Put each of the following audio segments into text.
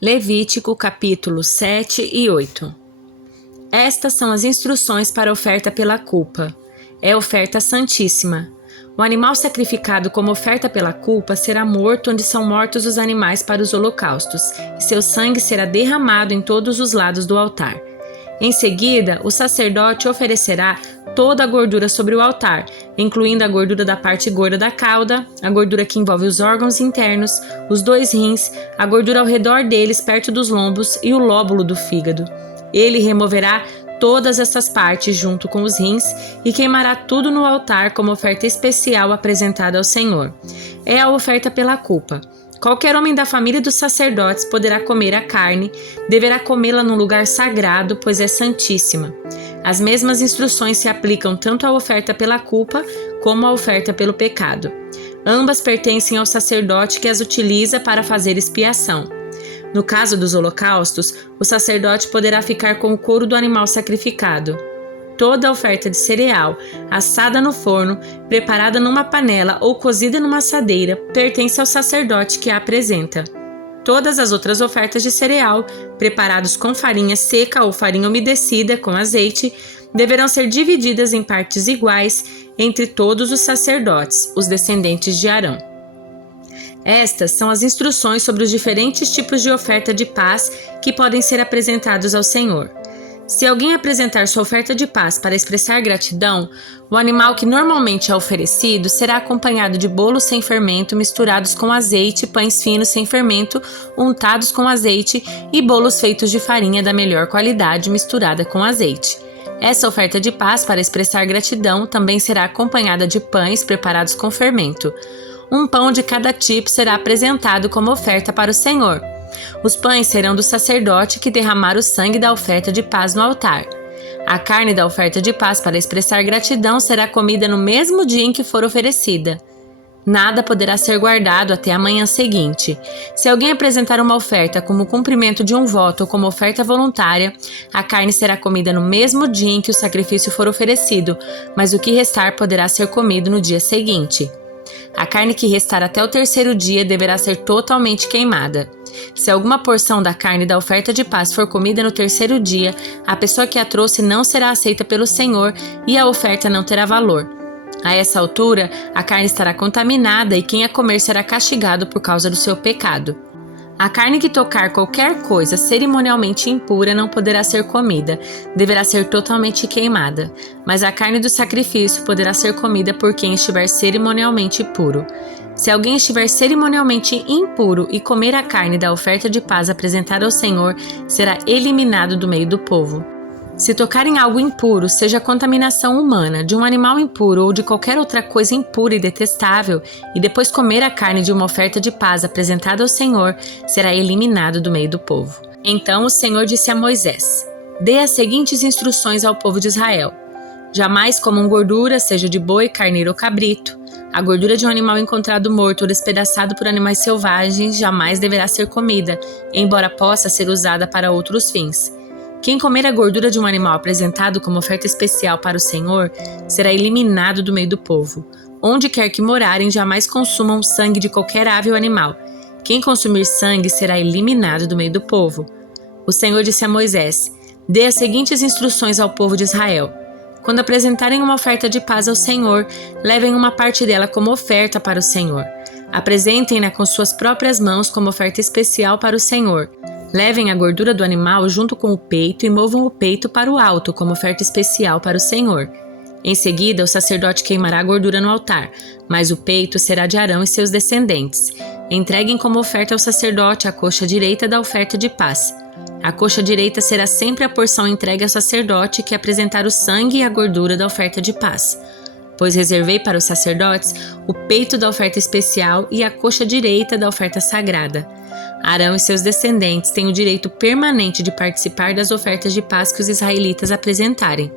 Levítico capítulo 7 e 8. Estas são as instruções para a oferta pela culpa. É oferta santíssima. O animal sacrificado como oferta pela culpa será morto onde são mortos os animais para os holocaustos, e seu sangue será derramado em todos os lados do altar. Em seguida, o sacerdote oferecerá toda a gordura sobre o altar, incluindo a gordura da parte gorda da cauda, a gordura que envolve os órgãos internos, os 2 rins, a gordura ao redor deles perto dos lombos e o lóbulo do fígado. Ele removerá todas essas partes junto com os rins e queimará tudo no altar como oferta especial apresentada ao Senhor. É a oferta pela culpa. Qualquer homem da família dos sacerdotes poderá comer a carne, deverá comê-la num lugar sagrado, pois é santíssima. As mesmas instruções se aplicam tanto à oferta pela culpa como à oferta pelo pecado. Ambas pertencem ao sacerdote que as utiliza para fazer expiação. No caso dos holocaustos, o sacerdote poderá ficar com o couro do animal sacrificado. Toda oferta de cereal, assada no forno, preparada numa panela ou cozida numa assadeira, pertence ao sacerdote que a apresenta. Todas as outras ofertas de cereal, preparados com farinha seca ou farinha umedecida com azeite, deverão ser divididas em partes iguais entre todos os sacerdotes, os descendentes de Arão. Estas são as instruções sobre os diferentes tipos de oferta de paz que podem ser apresentados ao Senhor. Se alguém apresentar sua oferta de paz para expressar gratidão, o animal que normalmente é oferecido será acompanhado de bolos sem fermento misturados com azeite, pães finos sem fermento untados com azeite e bolos feitos de farinha da melhor qualidade misturada com azeite. Essa oferta de paz para expressar gratidão também será acompanhada de pães preparados com fermento. Um pão de cada tipo será apresentado como oferta para o Senhor. Os pães serão do sacerdote que derramar o sangue da oferta de paz no altar. A carne da oferta de paz para expressar gratidão será comida no mesmo dia em que for oferecida. Nada poderá ser guardado até a manhã seguinte. Se alguém apresentar uma oferta como cumprimento de um voto ou como oferta voluntária, a carne será comida no mesmo dia em que o sacrifício for oferecido, mas o que restar poderá ser comido no dia seguinte. A carne que restar até o 3º dia deverá ser totalmente queimada. Se alguma porção da carne da oferta de paz for comida no 3º dia, a pessoa que a trouxe não será aceita pelo Senhor e a oferta não terá valor. A essa altura, a carne estará contaminada e quem a comer será castigado por causa do seu pecado. A carne que tocar qualquer coisa cerimonialmente impura não poderá ser comida, deverá ser totalmente queimada, mas a carne do sacrifício poderá ser comida por quem estiver cerimonialmente puro. Se alguém estiver cerimonialmente impuro e comer a carne da oferta de paz apresentada ao Senhor, será eliminado do meio do povo. Se tocar em algo impuro, seja contaminação humana, de um animal impuro ou de qualquer outra coisa impura e detestável, e depois comer a carne de uma oferta de paz apresentada ao Senhor, será eliminado do meio do povo. Então o Senhor disse a Moisés: Dê as seguintes instruções ao povo de Israel. Jamais comam gordura, seja de boi, carneiro ou cabrito. A gordura de um animal encontrado morto ou despedaçado por animais selvagens jamais deverá ser comida, embora possa ser usada para outros fins. Quem comer a gordura de um animal apresentado como oferta especial para o Senhor será eliminado do meio do povo. Onde quer que morarem, jamais consumam sangue de qualquer ave ou animal. Quem consumir sangue será eliminado do meio do povo. O Senhor disse a Moisés: Dê as seguintes instruções ao povo de Israel. Quando apresentarem uma oferta de paz ao Senhor, levem uma parte dela como oferta para o Senhor. Apresentem-na com suas próprias mãos como oferta especial para o Senhor. Levem a gordura do animal junto com o peito e movam o peito para o alto como oferta especial para o Senhor. Em seguida, o sacerdote queimará a gordura no altar, mas o peito será de Arão e seus descendentes. Entreguem como oferta ao sacerdote a coxa direita da oferta de paz. A coxa direita será sempre a porção entregue ao sacerdote que apresentar o sangue e a gordura da oferta de paz. Pois reservei para os sacerdotes o peito da oferta especial e a coxa direita da oferta sagrada. Arão e seus descendentes têm o direito permanente de participar das ofertas de paz que os israelitas apresentarem.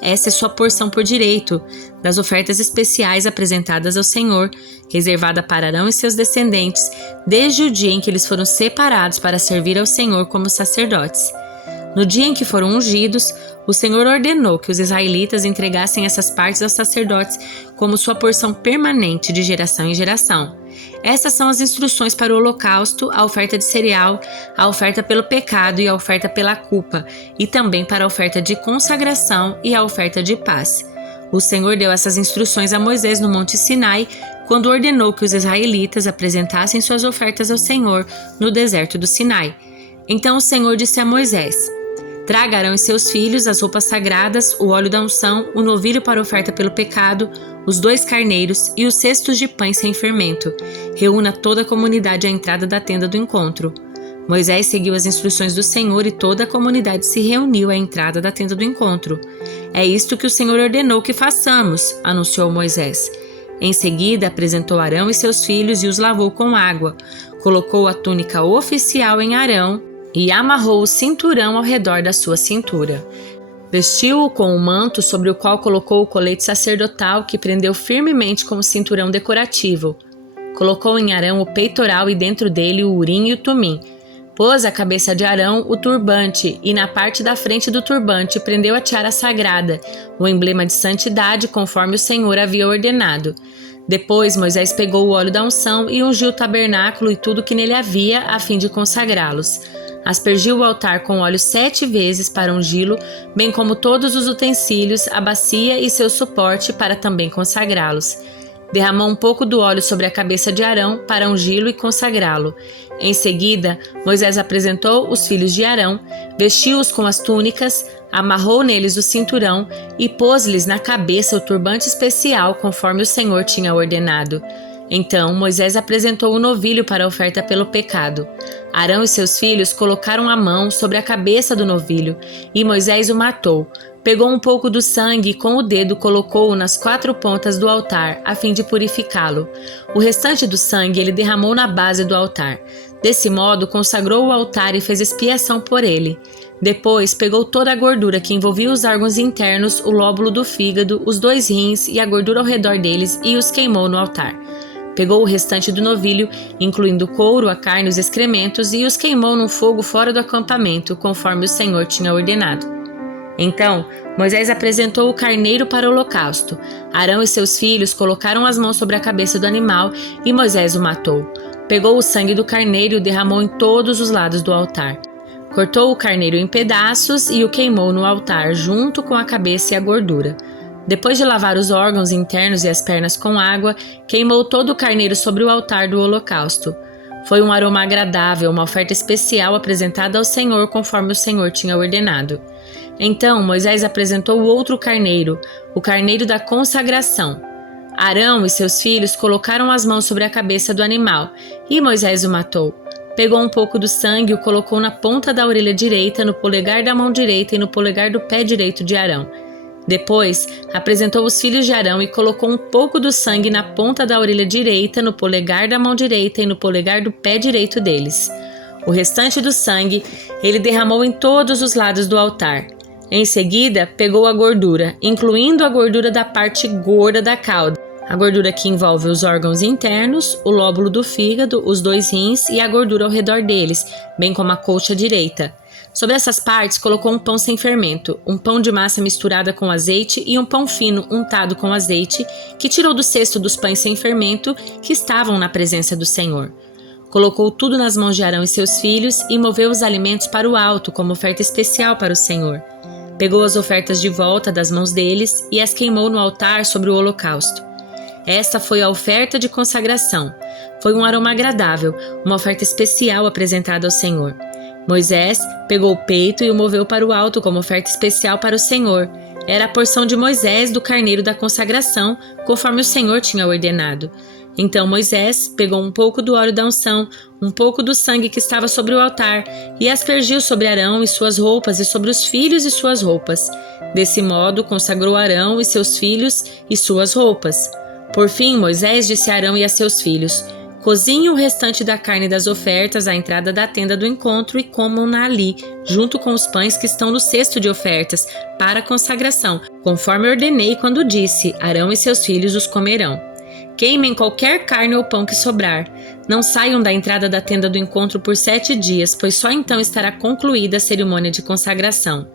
Essa é sua porção por direito, das ofertas especiais apresentadas ao Senhor, reservada para Arão e seus descendentes, desde o dia em que eles foram separados para servir ao Senhor como sacerdotes. No dia em que foram ungidos, o Senhor ordenou que os israelitas entregassem essas partes aos sacerdotes como sua porção permanente de geração em geração. Estas são as instruções para o holocausto, a oferta de cereal, a oferta pelo pecado e a oferta pela culpa, e também para a oferta de consagração e a oferta de paz. O Senhor deu essas instruções a Moisés no Monte Sinai, quando ordenou que os israelitas apresentassem suas ofertas ao Senhor no deserto do Sinai. Então o Senhor disse a Moisés: Traga Arão e seus filhos as roupas sagradas, o óleo da unção, o novilho para oferta pelo pecado, os 2 carneiros e os cestos de pães sem fermento. Reúna toda a comunidade à entrada da tenda do encontro. Moisés seguiu as instruções do Senhor e toda a comunidade se reuniu à entrada da tenda do encontro. É isto que o Senhor ordenou que façamos, anunciou Moisés. Em seguida, apresentou Arão e seus filhos e os lavou com água. Colocou a túnica oficial em Arão e amarrou o cinturão ao redor da sua cintura. Vestiu-o com um manto sobre o qual colocou o colete sacerdotal que prendeu firmemente com o cinturão decorativo. Colocou em Arão o peitoral e dentro dele o urim e o tumim. Pôs à cabeça de Arão o turbante e na parte da frente do turbante prendeu a tiara sagrada, o emblema de santidade conforme o Senhor havia ordenado. Depois Moisés pegou o óleo da unção e ungiu o tabernáculo e tudo que nele havia a fim de consagrá-los. Aspergiu o altar com óleo 7 vezes para ungí-lo, bem como todos os utensílios, a bacia e seu suporte para também consagrá-los. Derramou um pouco do óleo sobre a cabeça de Arão para ungí-lo e consagrá-lo. Em seguida, Moisés apresentou os filhos de Arão, vestiu-os com as túnicas, amarrou neles o cinturão e pôs-lhes na cabeça o turbante especial conforme o Senhor tinha ordenado. Então Moisés apresentou o novilho para a oferta pelo pecado. Arão e seus filhos colocaram a mão sobre a cabeça do novilho e Moisés o matou. Pegou um pouco do sangue e com o dedo colocou-o nas 4 pontas do altar, a fim de purificá-lo. O restante do sangue ele derramou na base do altar. Desse modo, consagrou o altar e fez expiação por ele. Depois, pegou toda a gordura que envolvia os órgãos internos, o lóbulo do fígado, os 2 rins e a gordura ao redor deles e os queimou no altar. Pegou o restante do novilho, incluindo o couro, a carne e os excrementos, e os queimou num fogo fora do acampamento, conforme o Senhor tinha ordenado. Então, Moisés apresentou o carneiro para o holocausto. Arão e seus filhos colocaram as mãos sobre a cabeça do animal e Moisés o matou. Pegou o sangue do carneiro e o derramou em todos os lados do altar. Cortou o carneiro em pedaços e o queimou no altar, junto com a cabeça e a gordura. Depois de lavar os órgãos internos e as pernas com água, queimou todo o carneiro sobre o altar do holocausto. Foi um aroma agradável, uma oferta especial apresentada ao Senhor conforme o Senhor tinha ordenado. Então Moisés apresentou o outro carneiro, o carneiro da consagração. Arão e seus filhos colocaram as mãos sobre a cabeça do animal, e Moisés o matou. Pegou um pouco do sangue e o colocou na ponta da orelha direita, no polegar da mão direita e no polegar do pé direito de Arão. Depois, apresentou os filhos de Arão e colocou um pouco do sangue na ponta da orelha direita, no polegar da mão direita e no polegar do pé direito deles. O restante do sangue ele derramou em todos os lados do altar. Em seguida, pegou a gordura, incluindo a gordura da parte gorda da cauda, a gordura que envolve os órgãos internos, o lóbulo do fígado, os 2 rins e a gordura ao redor deles, bem como a coxa direita. Sobre essas partes, colocou um pão sem fermento, um pão de massa misturada com azeite e um pão fino untado com azeite, que tirou do cesto dos pães sem fermento que estavam na presença do Senhor. Colocou tudo nas mãos de Arão e seus filhos e moveu os alimentos para o alto como oferta especial para o Senhor. Pegou as ofertas de volta das mãos deles e as queimou no altar sobre o holocausto. Esta foi a oferta de consagração. Foi um aroma agradável, uma oferta especial apresentada ao Senhor. Moisés pegou o peito e o moveu para o alto como oferta especial para o Senhor. Era a porção de Moisés do carneiro da consagração, conforme o Senhor tinha ordenado. Então Moisés pegou um pouco do óleo da unção, um pouco do sangue que estava sobre o altar, e aspergiu sobre Arão e suas roupas e sobre os filhos e suas roupas. Desse modo consagrou Arão e seus filhos e suas roupas. Por fim, Moisés disse a Arão e a seus filhos: Cozinhem o restante da carne das ofertas à entrada da tenda do encontro e comam-na ali, junto com os pães que estão no cesto de ofertas, para a consagração, conforme ordenei quando disse: Arão e seus filhos os comerão. Queimem qualquer carne ou pão que sobrar. Não saiam da entrada da tenda do encontro por 7 dias, pois só então estará concluída a cerimônia de consagração.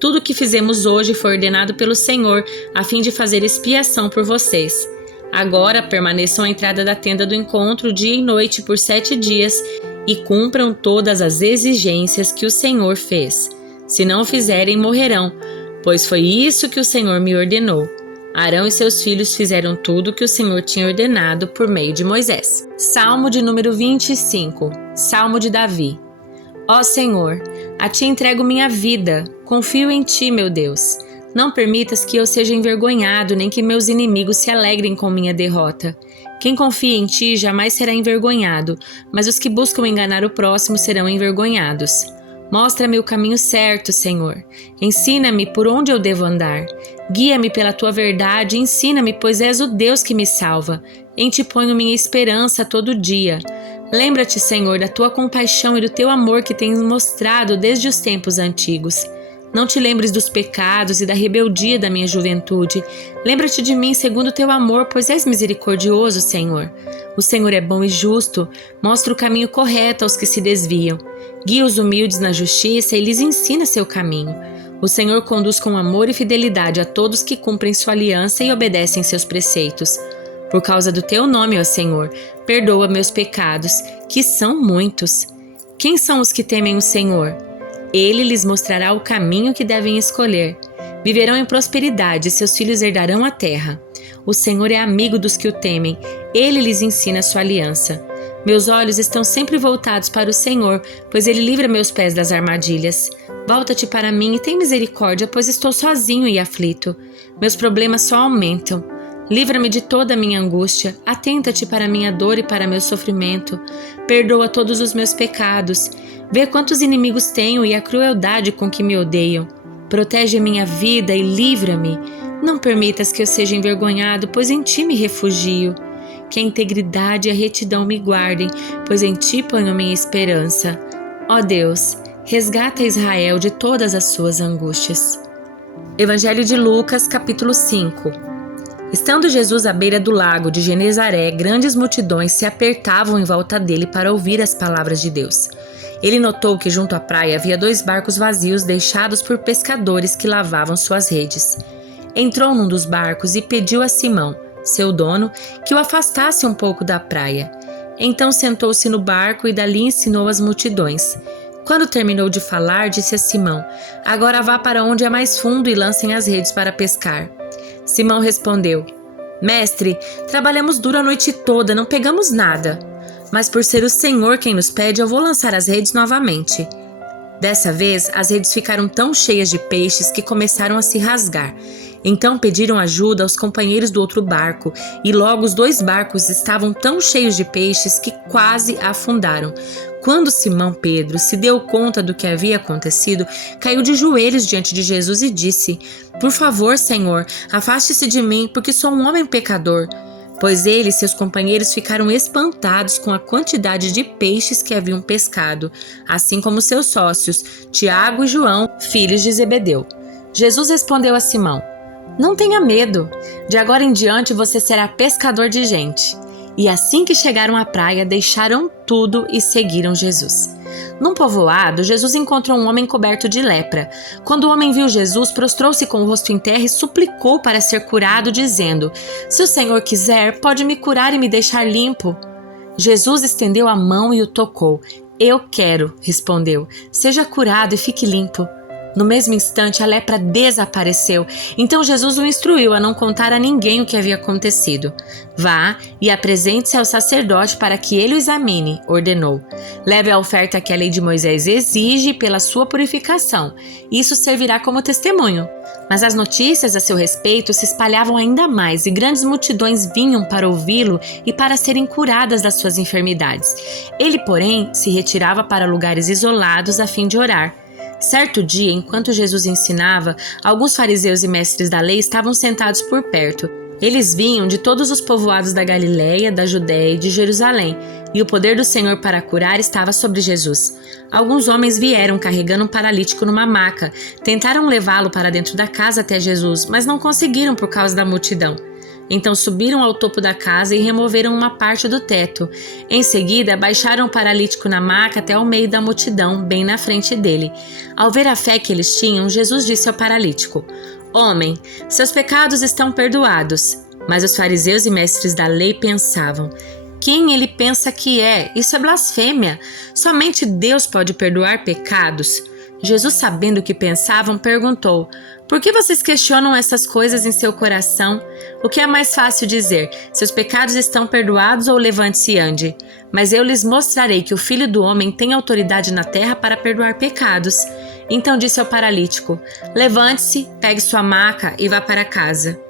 Tudo o que fizemos hoje foi ordenado pelo Senhor, a fim de fazer expiação por vocês. Agora permaneçam à entrada da tenda do encontro dia e noite por 7 dias e cumpram todas as exigências que o Senhor fez. Se não o fizerem, morrerão, pois foi isso que o Senhor me ordenou. Arão e seus filhos fizeram tudo o que o Senhor tinha ordenado por meio de Moisés. Salmo de número 25. Salmo de Davi. Ó Senhor, a Ti entrego minha vida, confio em Ti, meu Deus. Não permitas que eu seja envergonhado, nem que meus inimigos se alegrem com minha derrota. Quem confia em Ti jamais será envergonhado, mas os que buscam enganar o próximo serão envergonhados. Mostra-me o caminho certo, Senhor. Ensina-me por onde eu devo andar. Guia-me pela Tua verdade e ensina-me, pois és o Deus que me salva. Em Ti ponho minha esperança todo dia. Lembra-te, Senhor, da Tua compaixão e do Teu amor que tens mostrado desde os tempos antigos. Não te lembres dos pecados e da rebeldia da minha juventude. Lembra-te de mim segundo o Teu amor, pois és misericordioso, Senhor. O Senhor é bom e justo, mostra o caminho correto aos que se desviam. Guia os humildes na justiça e lhes ensina seu caminho. O Senhor conduz com amor e fidelidade a todos que cumprem sua aliança e obedecem seus preceitos. Por causa do Teu nome, ó Senhor, perdoa meus pecados, que são muitos. Quem são os que temem o Senhor? Ele lhes mostrará o caminho que devem escolher. Viverão em prosperidade e seus filhos herdarão a terra. O Senhor é amigo dos que o temem. Ele lhes ensina sua aliança. Meus olhos estão sempre voltados para o Senhor, pois Ele livra meus pés das armadilhas. Volta-te para mim e tem misericórdia, pois estou sozinho e aflito. Meus problemas só aumentam. Livra-me de toda a minha angústia, atenta-te para minha dor e para meu sofrimento. Perdoa todos os meus pecados. Vê quantos inimigos tenho e a crueldade com que me odeiam. Protege a minha vida e livra-me. Não permitas que eu seja envergonhado, pois em Ti me refugio. Que a integridade e a retidão me guardem, pois em Ti ponho minha esperança. Ó Deus, resgata Israel de todas as suas angústias. Evangelho de Lucas, capítulo 5. Estando Jesus à beira do lago de Genezaré, grandes multidões se apertavam em volta dele para ouvir as palavras de Deus. Ele notou que junto à praia havia 2 barcos vazios deixados por pescadores que lavavam suas redes. Entrou num dos barcos e pediu a Simão, seu dono, que o afastasse um pouco da praia. Então sentou-se no barco e dali ensinou as multidões. Quando terminou de falar, disse a Simão: Agora vá para onde é mais fundo e lancem as redes para pescar. Simão respondeu: Mestre, trabalhamos duro a noite toda, não pegamos nada. Mas por ser o Senhor quem nos pede, eu vou lançar as redes novamente. Dessa vez, as redes ficaram tão cheias de peixes que começaram a se rasgar. Então pediram ajuda aos companheiros do outro barco, e logo os 2 barcos estavam tão cheios de peixes que quase afundaram. Quando Simão Pedro se deu conta do que havia acontecido, caiu de joelhos diante de Jesus e disse: Por favor, Senhor, afaste-se de mim, porque sou um homem pecador. Pois ele e seus companheiros ficaram espantados com a quantidade de peixes que haviam pescado, assim como seus sócios, Tiago e João, filhos de Zebedeu. Jesus respondeu a Simão: Não tenha medo, de agora em diante você será pescador de gente. E assim que chegaram à praia, deixaram tudo e seguiram Jesus. Num povoado, Jesus encontrou um homem coberto de lepra. Quando o homem viu Jesus, prostrou-se com o rosto em terra e suplicou para ser curado, dizendo: Se o Senhor quiser, pode me curar e me deixar limpo. Jesus estendeu a mão e o tocou. Eu quero, respondeu. Seja curado e fique limpo. No mesmo instante, a lepra desapareceu. Então Jesus o instruiu a não contar a ninguém o que havia acontecido. Vá e apresente-se ao sacerdote para que ele o examine, ordenou. Leve a oferta que a lei de Moisés exige pela sua purificação. Isso servirá como testemunho. Mas as notícias a seu respeito se espalhavam ainda mais e grandes multidões vinham para ouvi-lo e para serem curadas das suas enfermidades. Ele, porém, se retirava para lugares isolados a fim de orar. Certo dia, enquanto Jesus ensinava, alguns fariseus e mestres da lei estavam sentados por perto. Eles vinham de todos os povoados da Galileia, da Judéia e de Jerusalém, e o poder do Senhor para curar estava sobre Jesus. Alguns homens vieram carregando um paralítico numa maca, tentaram levá-lo para dentro da casa até Jesus, mas não conseguiram por causa da multidão. Então subiram ao topo da casa e removeram uma parte do teto. Em seguida, baixaram o paralítico na maca até ao meio da multidão, bem na frente dele. Ao ver a fé que eles tinham, Jesus disse ao paralítico: Homem, seus pecados estão perdoados. Mas os fariseus e mestres da lei pensavam: quem ele pensa que é? Isso é blasfêmia. Somente Deus pode perdoar pecados. Jesus, sabendo o que pensavam, perguntou: por que vocês questionam essas coisas em seu coração? O que é mais fácil dizer: seus pecados estão perdoados, ou levante-se e ande? Mas eu lhes mostrarei que o Filho do Homem tem autoridade na terra para perdoar pecados. Então disse ao paralítico: levante-se, pegue sua maca e vá para casa.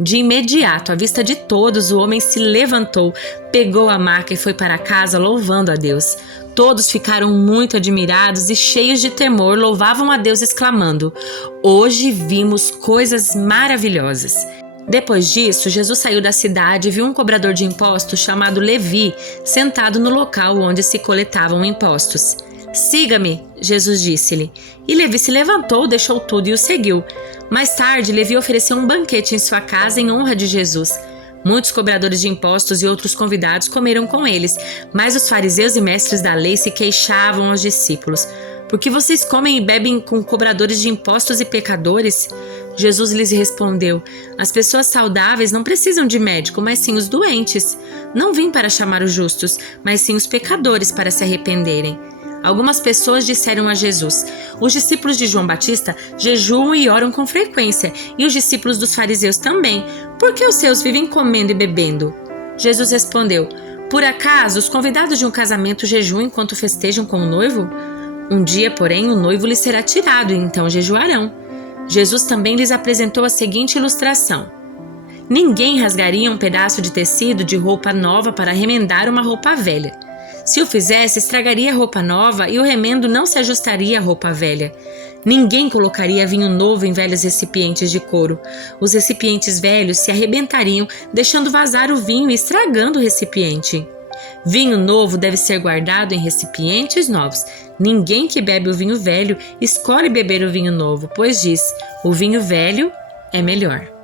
De imediato, à vista de todos, o homem se levantou, pegou a maca e foi para casa louvando a Deus. Todos ficaram muito admirados e, cheios de temor, louvavam a Deus exclamando: hoje vimos coisas maravilhosas. Depois disso, Jesus saiu da cidade e viu um cobrador de impostos chamado Levi sentado no local onde se coletavam impostos. Siga-me, Jesus disse-lhe. E Levi se levantou, deixou tudo e o seguiu. Mais tarde, Levi ofereceu um banquete em sua casa em honra de Jesus. Muitos cobradores de impostos e outros convidados comeram com eles, mas os fariseus e mestres da lei se queixavam aos discípulos: por que vocês comem e bebem com cobradores de impostos e pecadores? Jesus lhes respondeu: as pessoas saudáveis não precisam de médico, mas sim os doentes. Não vim para chamar os justos, mas sim os pecadores para se arrependerem. Algumas pessoas disseram a Jesus: os discípulos de João Batista jejuam e oram com frequência, e os discípulos dos fariseus também. Por que os seus vivem comendo e bebendo? Jesus respondeu: por acaso os convidados de um casamento jejuam enquanto festejam com o noivo? Um dia, porém, o noivo lhes será tirado, e então jejuarão. Jesus também lhes apresentou a seguinte ilustração: ninguém rasgaria um pedaço de tecido de roupa nova para remendar uma roupa velha. Se o fizesse, estragaria a roupa nova e o remendo não se ajustaria à roupa velha. Ninguém colocaria vinho novo em velhos recipientes de couro. Os recipientes velhos se arrebentariam, deixando vazar o vinho e estragando o recipiente. Vinho novo deve ser guardado em recipientes novos. Ninguém que bebe o vinho velho escolhe beber o vinho novo, pois diz: o vinho velho é melhor.